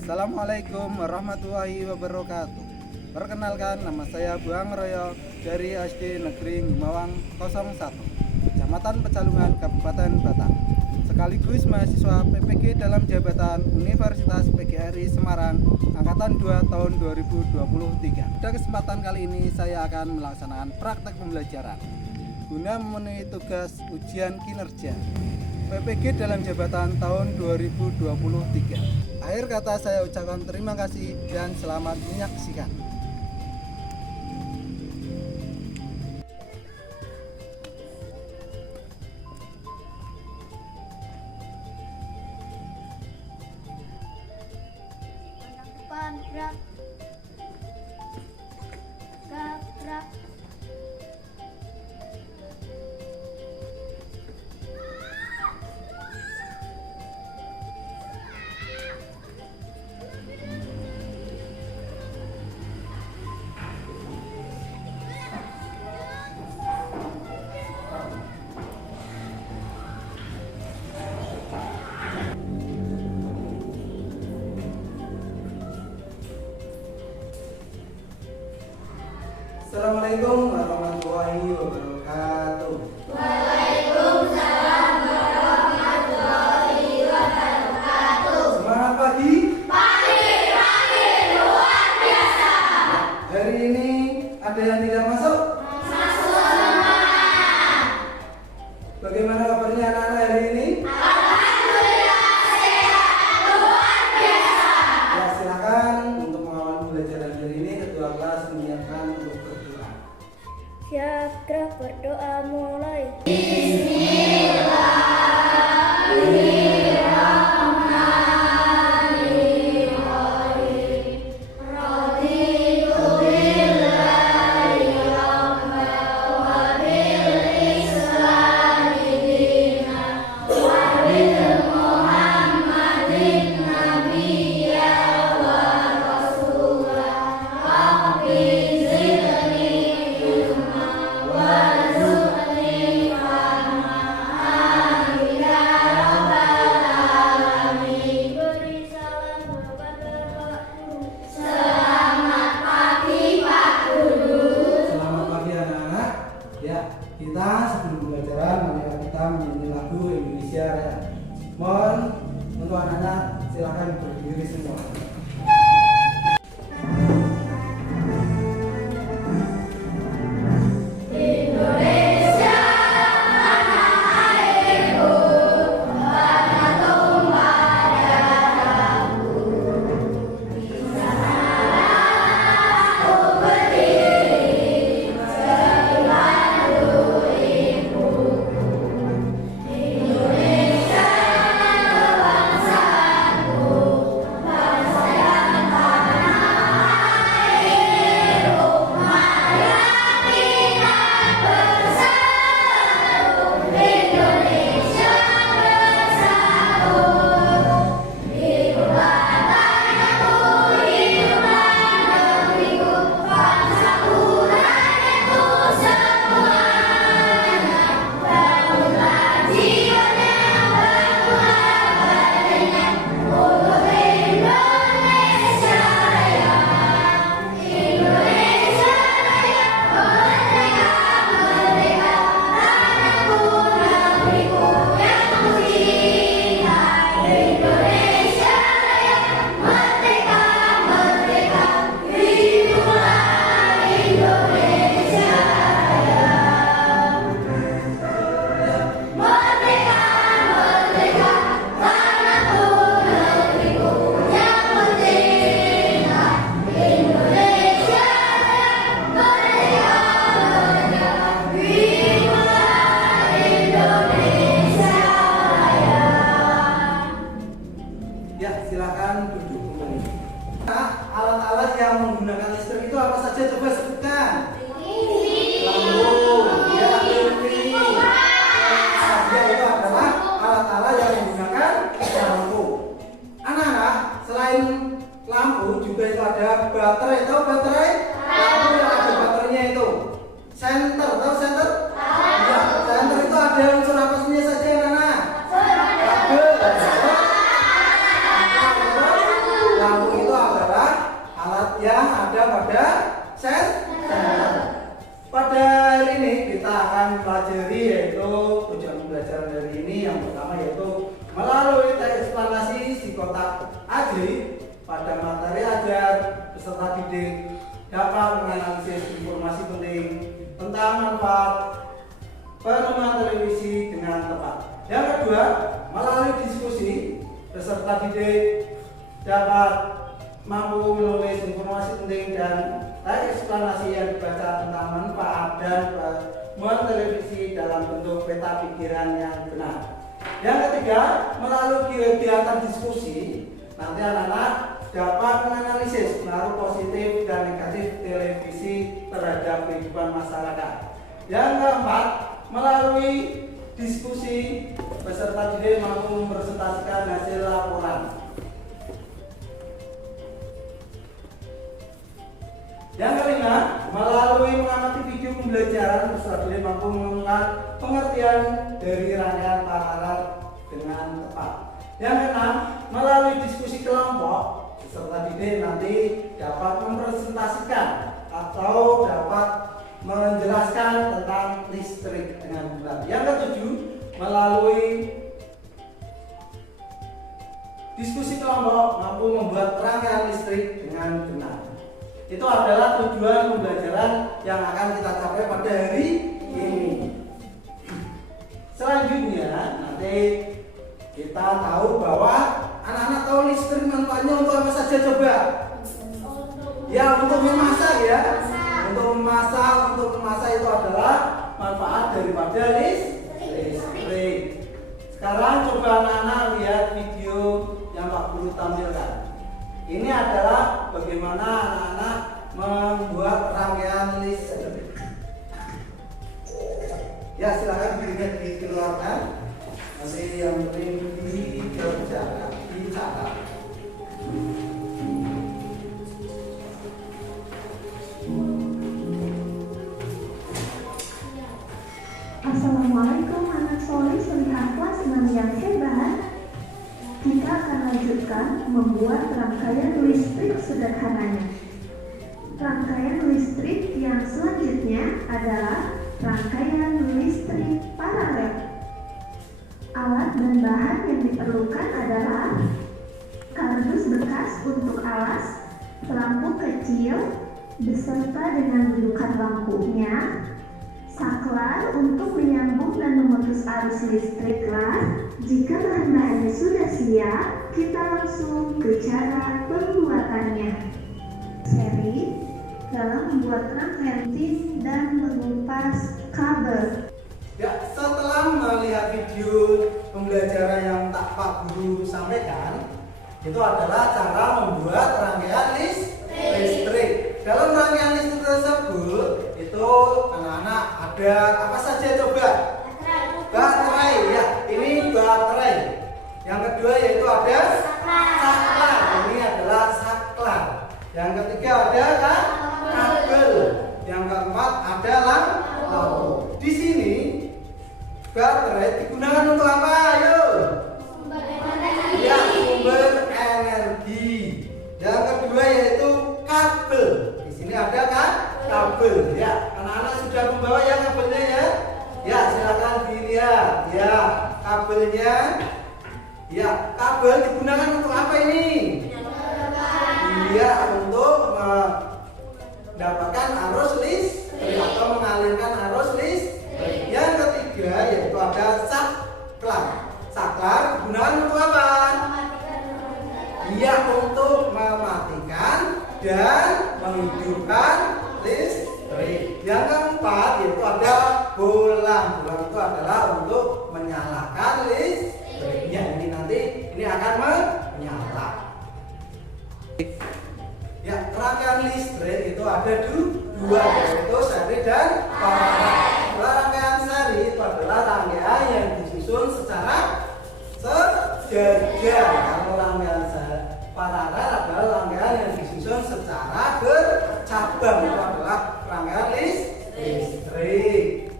Assalamualaikum warahmatullahi wabarakatuh. Perkenalkan, nama saya Buang Royo dari SD Negeri Gumawang 01, Kecamatan Pecalungan, Kabupaten Batang, sekaligus mahasiswa PPG dalam jabatan Universitas PGRI Semarang Angkatan 2 tahun 2023. Pada kesempatan kali ini saya akan melaksanakan praktek pembelajaran guna memenuhi tugas ujian kinerja PPG dalam jabatan tahun 2023. Akhir kata saya ucapkan terima kasih dan selamat menyaksikan. Depan gerak, gerak. Assalamualaikum warahmatullahi wabarakatuh. Waalaikumsalam warahmatullahi wabarakatuh. Semangat pagi. Pagi luar biasa. Hari ini ada yang tidak masuk? Masuk semua. Bagaimana kabarnya anak-anak hari ini? Alhamdulillah sehat luar biasa. Ya, silakan untuk mengawal pembelajaran hari ini ketua kelas menyiapkan untuk berdoa. Siap gerak berdoa mulai. Beri salam kepada Pak Guru. Selamat pagi Pak Guru. Selamat pagi anak-anak. Ya, kita sebelum pembelajaran marilah kita menyanyi lagu Indonesia Raya. Mohon untuk anak-anak silakan berdiri semua. Indonesia tanah airku, tanah tumpah darahku. Di sanalah aku berdiri, selalu ibuku. Indonesia bangsaku, bangsa yang tanah airku. Marilah kita bersatu, Indonesia bersatu. Hiduplah tanahku, hiduplah negeriku, bangsaku, rakyatku semuanya. Bangunlah jiwanya, bangunlah badannya untuk Indonesia Raya. Indonesia Raya, merdeka, merdeka, tanahku, negeriku yang kucintai. Indonesia Raya, merdeka, merdeka, hiduplah Indonesia Raya. Merdeka, merdeka, tanahku, negeriku yang kucintai. Indonesia Raya, merdeka, merdeka, hiduplah Indonesia Raya. Ya, silakan duduk kembali. Nah, alat-alat yang menggunakan listrik itu apa saja? Coba sebutkan. Lampu, ya, TV. Saja itu adalah alat-alat yang menggunakan lampu. Anak-anak, selain lampu juga itu ada baterai. Tahu baterai? Lampu yang ada baterainya itu. Senter, tahu senter? Ya, senter itu ada unsur apa saja anak-anak? Kabel. pembelajaran hari ini yang pertama yaitu melalui teks eksplanasi si kotak AJ pada materi ajar peserta didik dapat menganalisis informasi penting tentang manfaat penemuan televisi dengan tepat. Yang kedua, melalui diskusi peserta didik dapat mampu menulis informasi penting dan teks eksplanasi yang dibaca tentang manfaat dan penemuan televisi dalam bentuk peta pikiran yang benar. Yang ketiga, melalui kegiatan diskusi nanti anak-anak dapat menganalisis pengaruh positif dan negatif televisi terhadap kehidupan masyarakat. Yang keempat, melalui diskusi peserta didik mampu mempresentasikan hasil laporan. Yang kelima, melalui mengamati video pembelajaran peserta didik mampu menemukan pengertian dari rangkaian paralel dengan tepat. Yang keenam, melalui diskusi kelompok peserta didik nanti dapat mempresentasikan atau dapat menjelaskan tentang listrik dengan benar. Yang ketujuh, melalui diskusi kelompok mampu membuat rangkaian listrik dengan benar. Itu adalah tujuan pembelajaran yang akan kita capai pada hari ini. Selanjutnya nanti kita tahu bahwa anak-anak tahu listrik manfaatnya untuk apa saja coba? Ya, untuk memasak ya. Untuk memasak itu adalah manfaat daripada listrik. Sekarang coba anak-anak lihat video yang Pak Guru tampilkan. Ini adalah bagaimana anak-anak membuat rangkaian listrik. Ya, silakan dilihat dikeluarkan. Nanti yang penting dikerjakan, dicatat. Assalamualaikum anak soleh solihah kelas 6 yang hebat. Kita akan lanjutkan membuat rangkaian listrik sederhananya. Rangkaian listrik yang selanjutnya adalah rangkaian listrik paralel. Alat dan bahan yang diperlukan adalah kardus bekas untuk alas, lampu kecil beserta dengan dudukan lampunya, saklar untuk menyambung dan memutus arus listrik kelas. Jika bahan-bahannya sudah siap, kita langsung ke cara pembuatannya. Seri dalam membuat rangkaian tin dan mengupas kabel. Ya, setelah melihat video pembelajaran yang Pak Guru sampaikan, itu adalah cara membuat rangkaian listrik. Dalam rangkaian listrik tersebut, itu anak-anak ada apa saja coba? Baterai ya, ini baterai. Yang kedua yaitu ada saklar. Ini adalah saklar. Yang ketiga ada kan kabel. Yang keempat ada lampu. Di sini baterai digunakan untuk apa? Ayo. Ya, sumber energi. Yang kedua yaitu kabel. Di sini ada kan kabel. Ya, anak-anak sudah membawa ya kabelnya ya. Ya, silakan dilihat. Ya, kabelnya. Ya, kabel digunakan untuk apa ini? Iya, untuk mendapatkan arus listrik atau mengalirkan arus listrik. Yang ketiga yaitu ada saklar. Saklar digunakan untuk apa? Iya, untuk mematikan dan menghidupkan listrik. Yang keempat yaitu ada bolang. Bolang itu adalah untuk menyalakan listriknya. Ini akan menyala. Ya, rangkaian listrik itu ada dua, yaitu seri dan paralel. Rangkaian seri itu adalah rangkaian yang disusun secara sejajar. Kalau rangkaian paralel adalah rangkaian yang disusun secara bercabang. Itu adalah rangkaian listrik.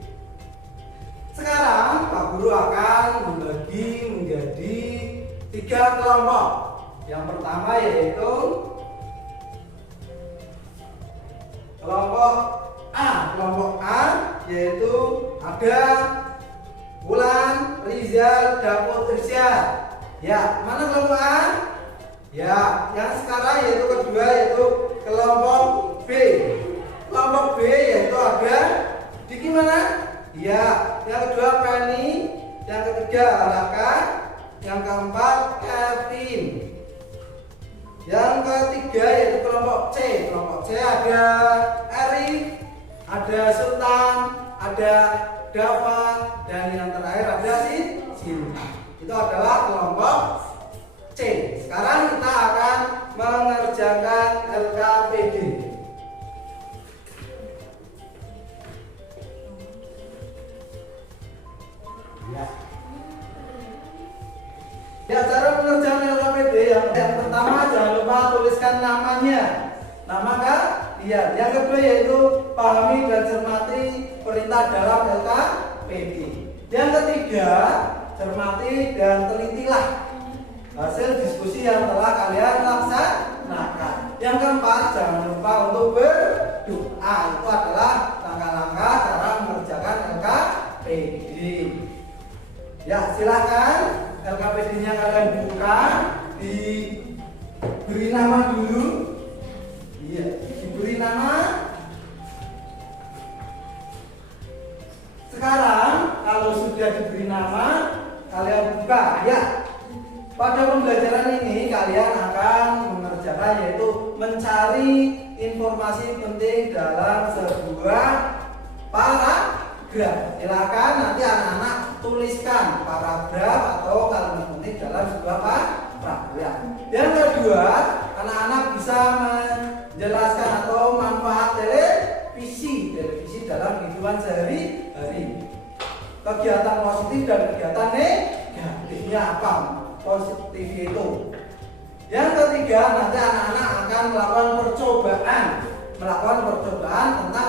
Sekarang Pak Guru akan membagi menjadi 3 kelompok. Yang pertama yaitu kelompok A. Kelompok A yaitu ada Wulan, Rio, Rizal, Dapur Irsyad. Ya, mana kelompok A? Ya, yang sekarang yaitu kedua yaitu kelompok B. Kelompok B yaitu ada Diki mana? Ya, yang kedua Penny, yang ketiga Raka, yang keempat Kevin. Yang ketiga yaitu kelompok C. Kelompok C ada Erik, ada Sultan, ada Dava, dan yang terakhir ada Sinta. Itu adalah kelompok C. Sekarang kita akan mengerjakan LKPD. Ya, cara mengerjakan LKPD yang pertama jangan lupa tuliskan namanya. Nama kan? Iya. Yang kedua yaitu pahami dan cermati perintah dalam LKPD. Yang ketiga, cermati dan telitilah hasil diskusi yang telah kalian laksanakan. Yang keempat, jangan lupa untuk berdoa. Itu adalah langkah-langkah cara mengerjakan LKPD. Ya, silakan LKPD-nya kalian buka, diberi nama dulu. Iya, diberi nama. Sekarang kalau sudah diberi nama, kalian buka. Ya, pada pembelajaran ini kalian akan mengerjakan yaitu mencari informasi penting dalam sebuah paragraf. Silakan nanti anak-anak tuliskan paragraf atau kalimat penting dalam sebuah paragraf. Yang kedua, anak-anak bisa menjelaskan atau manfaat televisi dalam kehidupan sehari-hari. Kegiatan positif dan kegiatan negatifnya apa? Positif itu. Yang ketiga, nanti anak-anak akan melakukan percobaan tentang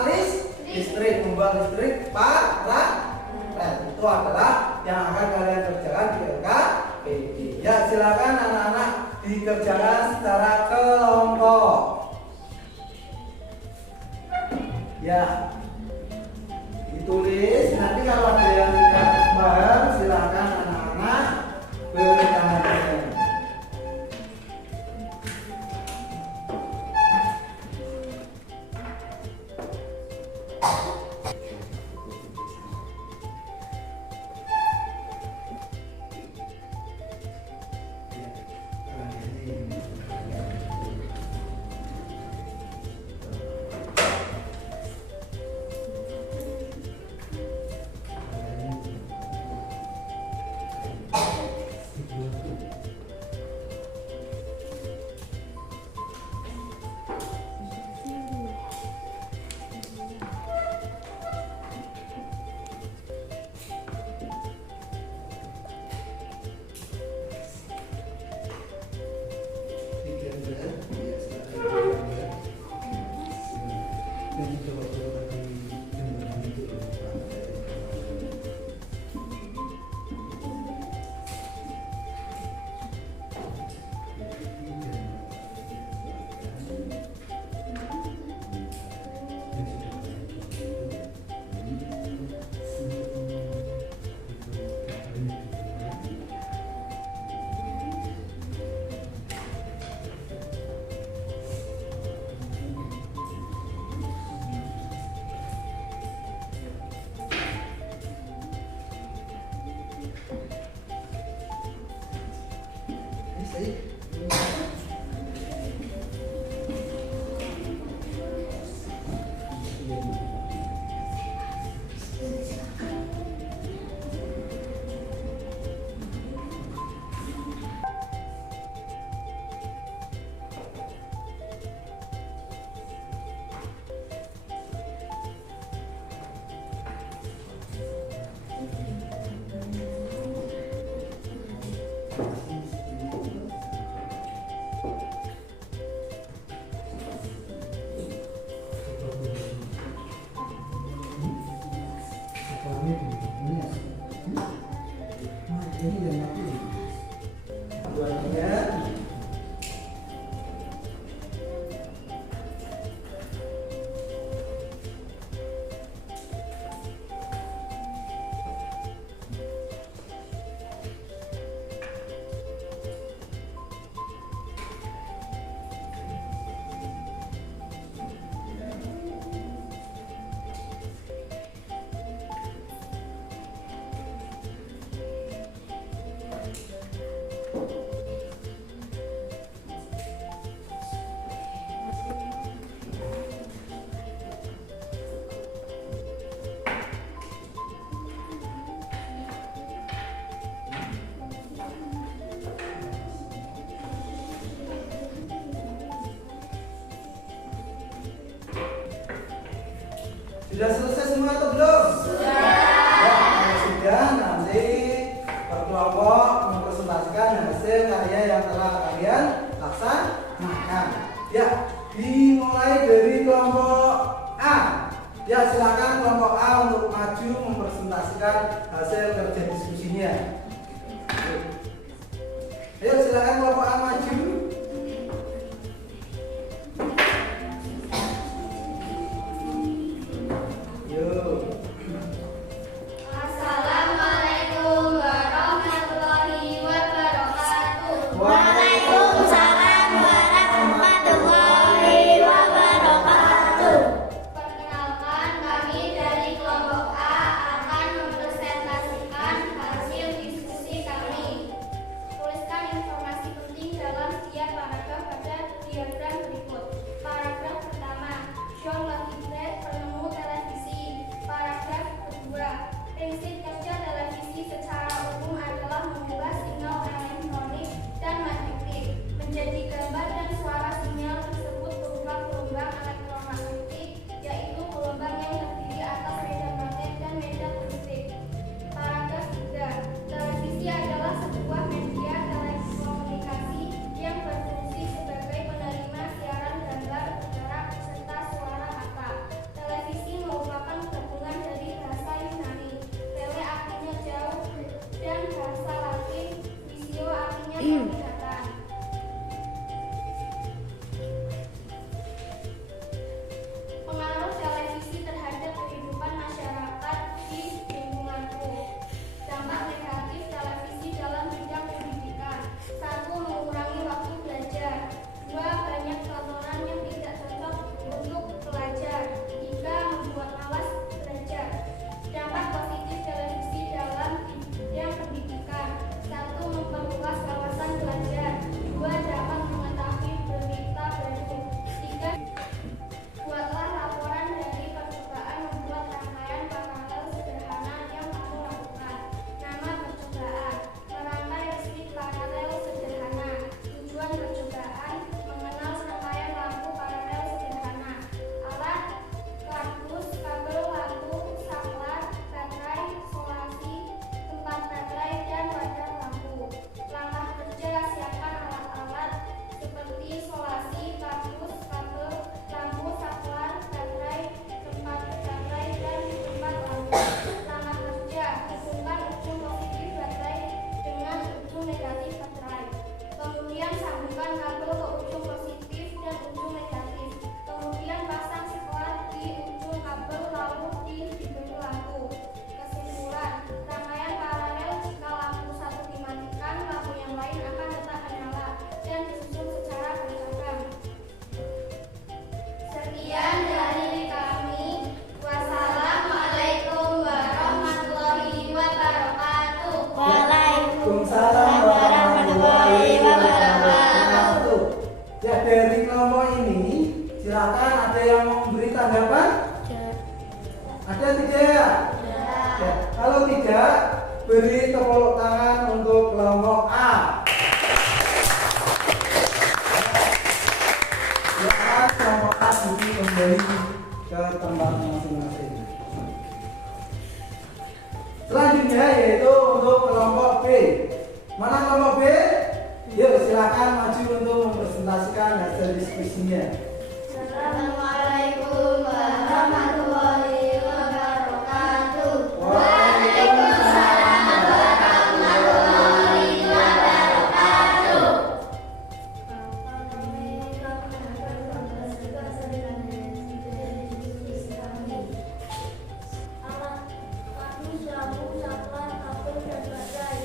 listrik, membuat listrik paralel. Itu adalah yang akan kalian kerjakan di LKPD. Ya, silakan anak-anak dikerjakan secara kelompok. Ya, ditulis. Nanti kalau ada yang tidak paham, silakan anak-anak bertanya. Sudah selesai semua atau belum? Sudah. Ya, kalau sudah nanti berkelompok mempresentasikan hasil karya yang telah kalian laksanakan. Ya, dimulai dari kelompok A. Ya, silakan kelompok A untuk maju mempresentasikan hasil kerja diskusinya. Ayo silakan kelompok A maju. Assalamualaikum warahmatullahi wabarakatuh. Waalaikumsalam warahmatullahi wabarakatuh. Perkenalkan, kami dari kelompok A akan mempresentasikan hasil diskusi kami. Tuliskan informasi penting dalam setiap paragraf pada diagram berikut. Paragraf pertama, John Latifat, penemu televisi. Paragraf kedua, prinsip kerja televisi secara umum adalah mengubah sinyal elektronik dan magnetik menjadi gambar dan suara. Sinyal tersebut berupa gelombang elektromagnetik, yaitu gelombang yang terdiri atas medan magnet dan medan listrik. Paragraf 3, televisi adalah sebuah media telekomunikasi yang berfungsi sebagai penerima siaran gambar, gerak, serta suara kata. Televisi merupakan gabungan dari bahasa Yunani, tele artinya jauh, dan bahasa Latin, visio artinya penglihatan. Pengaruh televisi terhadap kehidupan masyarakat di lingkunganku. Dampak negatif televisi dalam bidang pendidikan. 1. Mengurangi waktu belajar. 2. Banyak tontonan yang tidak cocok untuk pelajar. 3. Membuat malas belajar. Dampak positif televisi dalam bidang pendidikan. 1. Memperluas wawasan belajar. 2. Dapat mengetahui berita baru. 3. Buatlah laporan dari percobaan membuat rangkaian paralel sederhana yang kamu lakukan. Nama percobaan: merangkai listrik paralel sederhana. Tujuan percobaan: mengenal rangkaian lampu paralel sederhana. Alat: kardus, kabel lampu, saklar, baterai, solasi, tempat baterai, dan wadah lampu. Langkah kerja: siapkan alat-alat seperti solasi, kardus, kabel, lampu, saklar, baterai, tempat baterai, dan tempat lampu. Langkah kerja: hubungkan ujung positif baterai dengan ujung negatif baterai. Kemudian sambungkan kabel ke ujung positif dan ujung negatif. Kemudian pasang saklar di ujung kabel lalu diberi lampu. Kesimpulan: rangkaian paralel, jika lampu satu dimatikan, lampu yang lain akan tetap menyala dan disusun secara bercabang. Sekian dari kami. Wassalamualaikum warahmatullahi wabarakatuh. Waalaikumsalam warahmatullahi wabarakatuh. Ya, dari kelompok ini silakan ada yang mau memberi tanggapan? Ada tidak? Ya, kalau tidak, beri tepuk tangan untuk kelompok A. Silakan kelompok A duduk kembali ke tempat masing-masing. Selanjutnya yaitu untuk kelompok B. Mana kelompok B? Yuk silakan maju untuk mempresentasikan hasil diskusinya. Assalamualaikum warahmatullahi wabarakatuh. Waalaikumsalam warahmatullahi wabarakatuh. Alat kardus, lampu, saklar, kabel, dan baterai.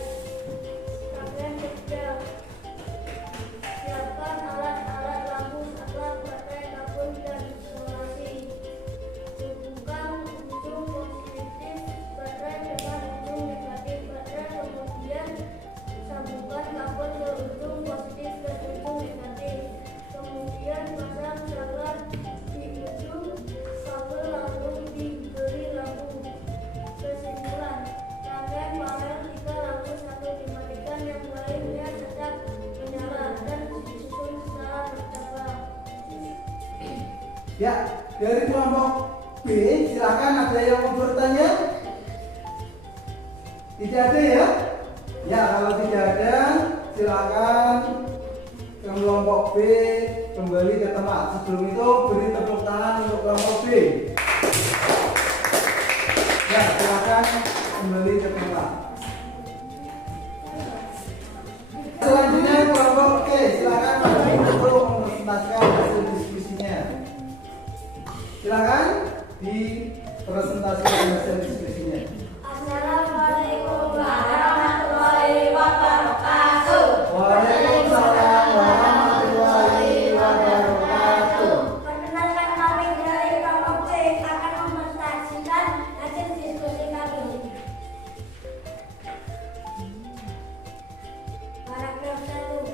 Rangkaian kerja: siapkan alat-alat lampu, saklar, baterai, kabel, dan isolasi. Hubungkan ujung positif baterai dengan ujung negatif baterai. Kemudian sambungkan kabel ke ujung positif dan ujung negatif. Kemudian pasang saklar di ujung kabel lalu diberi lampu. Kesimpulan: rangkaian paralel, jika lampu satu dimatikan, yang lainnya tetap menyala dan disusun secara bercabang. Ya, dari kelompok B B, silakan, ada yang mau bertanya? Tidak ada ya? Ya, kalau tidak ada, silakan kelompok B kembali ke tempat. Sebelum itu beri tepuk tangan untuk kelompok B. Ya, silakan kembali ke tempat. Selanjutnya kelompok E, silakan untuk mempresentasikan hasil diskusinya. Silakan dipresentasikan hasil diskusinya. Assalamualaikum warahmatullahi wabarakatuh. Waalaikumsalam warahmatullahi wabarakatuh. Perkenalkan, kami dari kelompok C akan mempresentasikan hasil diskusi kami. Paragraf 1.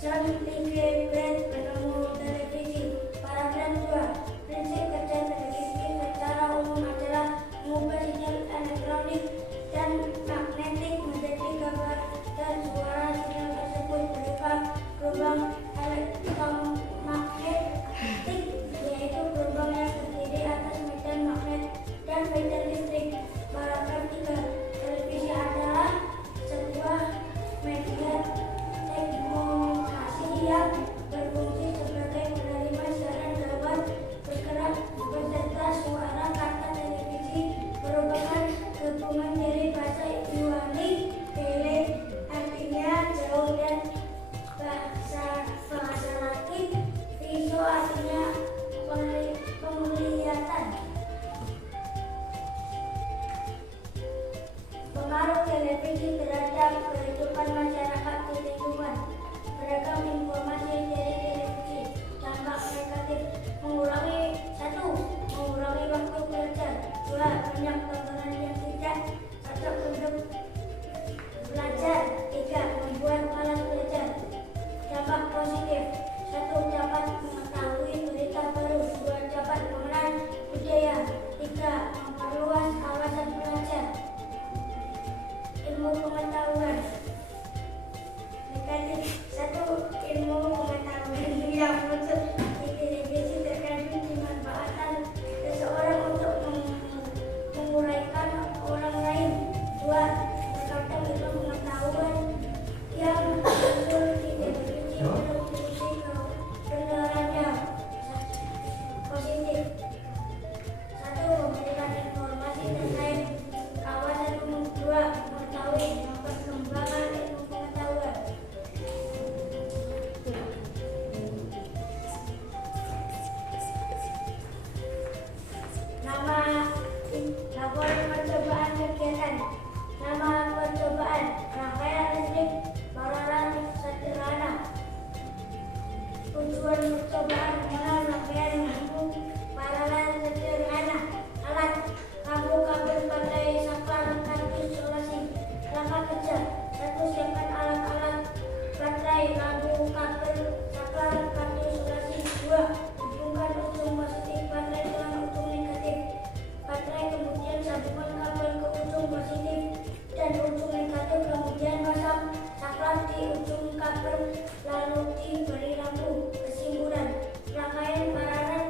John Ligebrand penemu televisi. Paragraf 2. Prinsip kerja televisi secara umum adalah mengubah sinyal elektronik dan magnetik menjadi gambar dan suara. Sinyal tersebut berupa gelombang elektromagnetik, yaitu gelombang yang terdiri atas medan magnet dan medan listrik. Paragraf 3. Televisi adalah sebuah media teknologi yang berfungsi sebagai penerima siaran gambar bergerak beserta suara. Kata televisi merupakan gabungan dari bahasa Yunani tele, artinya jauh, dan bahasa Latin viso, artinya penglihatan. Pengaruh televisi terhadap kehidupan masyarakat di lingkungan. Beragam informasi dari televisi. Dampak negatif: mengurangi waktu belajar. 2. Banyak tontonan yang tidak cocok untuk belajar. 3. Membuat malas belajar. Dampak positif: 1. Dapat mengetahui berita baru. 2. Dapat mengenal budaya. 3. Memperluas kawasan belajar. Ilmu pengetahuan negatif: 1. Ilmu pengetahuan yang muncul di televisi terkadang dimanfaatkan seseorang untuk menguraikan orang lain. 2. Terkadang ilmu pengetahuan yang muncul di televisi belum terbukti kebenarannya. Positif: 1. Memberikan informasi terkait kawasan umum. 2. Mengetahui perkembangan ilmu pengetahuan. Nama laporan percobaan kegiatan. Nama percobaan: rangkaian listrik paralel sederhana. Tujuan percobaan: mengenal rangkaian lampu paralel sederhana. Alat: lampu, kabel, baterai, saklar, kartu isolasi. Langkah kerja: 1. Siapkan alat-alat baterai, lampu, kabel, saklar, kartu isolasi. 2. Hubungkan ujung positif baterai dengan ujung negatif baterai, kemudian sambungkan kabel ke ujung positif dan ujung negatif, kemudian pasang saklar di ujung kabel, lalu diberi lampu. Kesimpulan: rangkaian paralel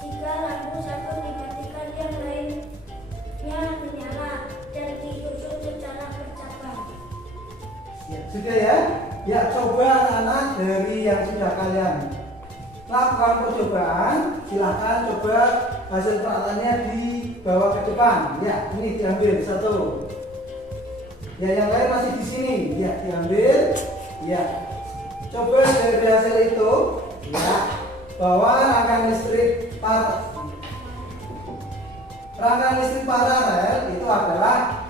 jika lampu satu dimatikan, yang lainnya menyala dan disusun secara bercabang. Ya, sudah ya? Ya, coba anak-anak dari yang sudah kalian lakukan percobaan, silakan coba hasil prakteknya dibawa ke depan. Ya, ini diambil satu. Ya, yang lain masih di sini. Ya, diambil. Ya, coba dari hasil itu, ya, bahwa rangkaian listrik paralel itu adalah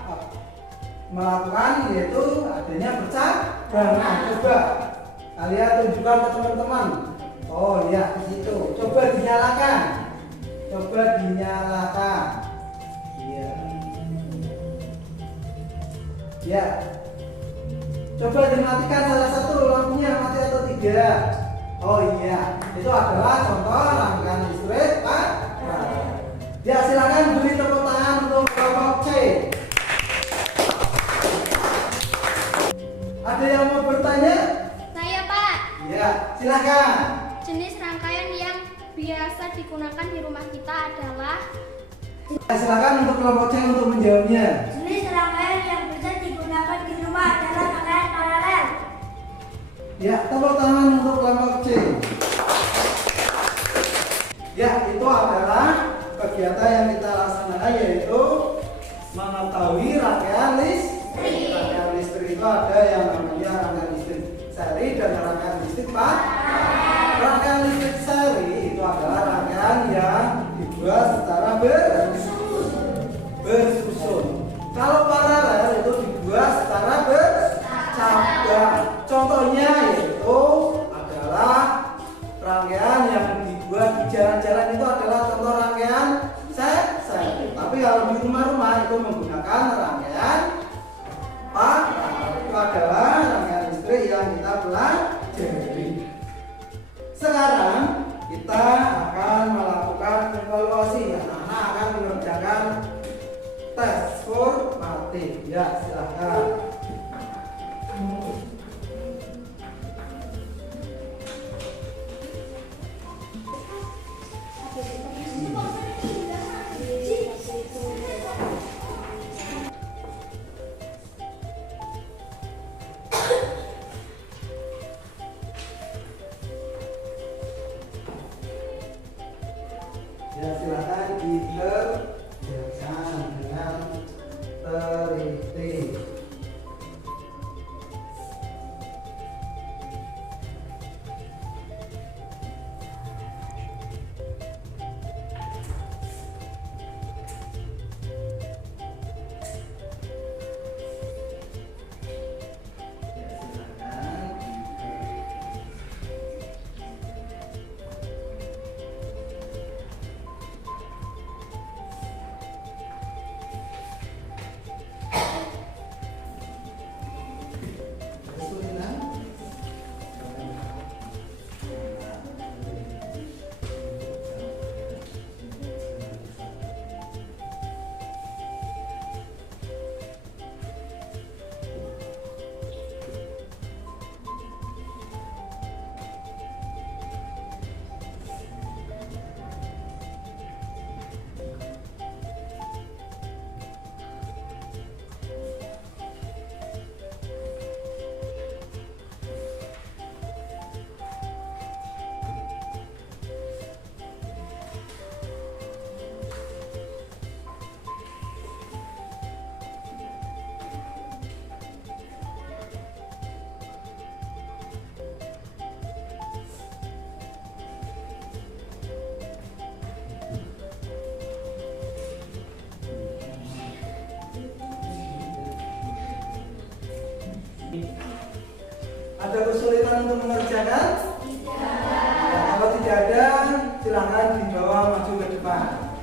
melakukan, yaitu adanya bercabangan. Coba kalian tunjukkan ke teman-teman. Oh ya, di situ. Coba dinyalakan. Iya. Ya. Coba dimatikan salah satu lampunya, mati atau tidak. Oh iya, itu adalah contoh rangkaian listrik paralel. Ya, silakan beri tepuk tangan untuk kelompok C. Ada yang mau bertanya? Saya, Pak. Ya, silakan. Jenis rangkaian yang biasa digunakan di rumah kita adalah? Silakan untuk kelompok C untuk menjawabnya. Jenis rangkaian yang bisa digunakan di rumah adalah rangkaian paralel. Ya, tepuk tangan untuk kelompok C. Ya, itu adalah kegiatan yang kita laksanakan, yaitu mengetahui rangkaian listrik. Rangkaian listrik itu ada yang namanya rangkaian listrik seri dan rangkaian listrik paralel. Rangkaian listrik seri itu adalah rangkaian yang dibuat secara bersusun. Kalau paralel itu dibuat secara bercabang. Contohnya yaitu adalah rangkaian yang dibuat di jalan-jalan, itu adalah contoh rangkaian seri. Tapi kalau di rumah-rumah itu menggunakan rangkaian paralel. Itu adalah rangkaian listrik yang kita pelajari. Sekarang kita akan melakukan evaluasi. Anak-anak akan mengerjakan tes formatif. Ya, silakan. Ya, silakan dikerjakan dengan teliti. Ada kesulitan untuk mengerjakan? Tidak. Kalau tidak ada, silahkan dibawa maju ke depan.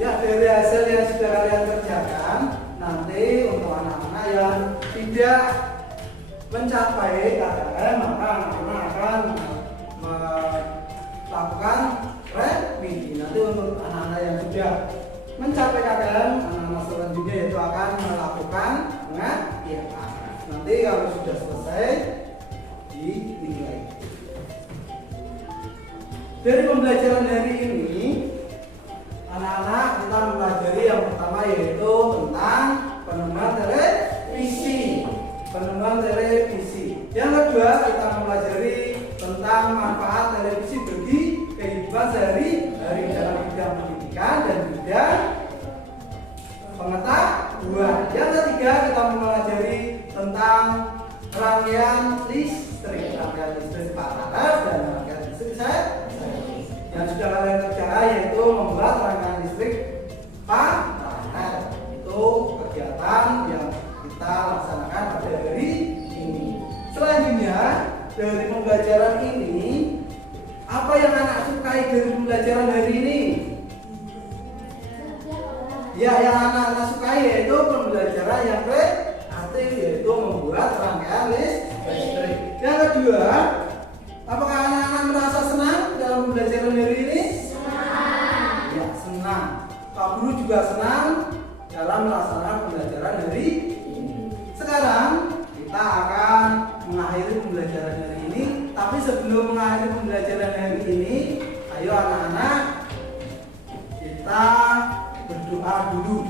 Ya, dari hasil yang sudah kalian kerjakan, nanti untuk anak-anak yang tidak mencapai KKM, maka anak-anak akan melakukan revisi. Nanti untuk anak-anak yang sudah mencapai KKM, anak-anak selanjutnya itu akan melakukan pengakhiraan. Nanti kalau sudah selesai, dinilai. Dari pembelajaran hari ini, anak-anak kita mempelajari yang pertama yaitu tentang penemuan televisi. Yang kedua kita mempelajari tentang manfaat televisi bagi kehidupan sehari-hari dalam bidang pendidikan dan bidang pengetahuan. Yang ketiga kita mempelajari tentang rangkaian listrik paralel dan rangkaian listrik seri. Yang sudah kalian kerjakan yaitu membuat rangkaian listrik paralel. Itu kegiatan yang kita laksanakan pada hari ini. Selanjutnya dari pembelajaran ini, apa yang anak sukai dari pembelajaran hari ini? Ya, yang anak-anak sukai yaitu pembelajaran yang kreatif, yaitu membuat rangkaian listrik. Yang kedua, apakah anak-anak merasa senang dalam pembelajaran hari ini? Senang. Ya, senang. Pak Guru juga senang dalam melaksanakan pembelajaran hari ini. Sekarang kita akan mengakhiri pembelajaran hari ini. Tapi sebelum mengakhiri pembelajaran hari ini, ayo anak-anak kita berdoa dulu.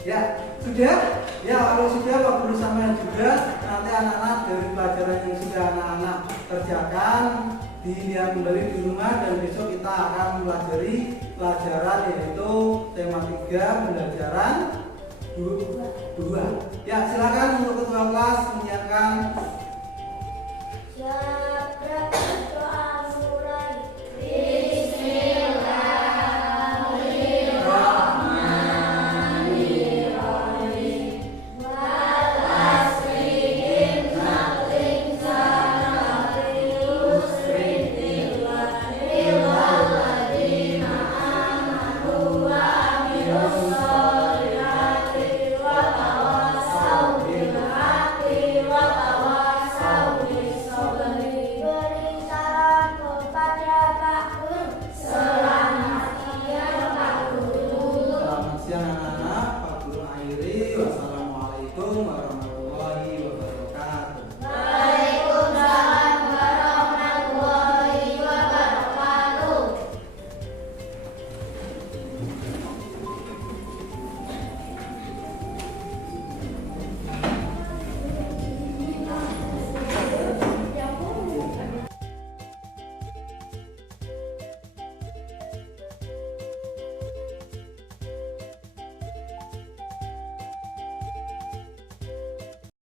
Ya, sudah? Ya, kalau sudah Pak Guru sama juga nanti anak-anak dari pelajaran yang sudah anak-anak kerjakan dilihat kembali di rumah dan besok kita akan mempelajari pelajaran yaitu tema 3 pembelajaran 2. Ya, silakan untuk ketua kelas menyiapkan. Ya.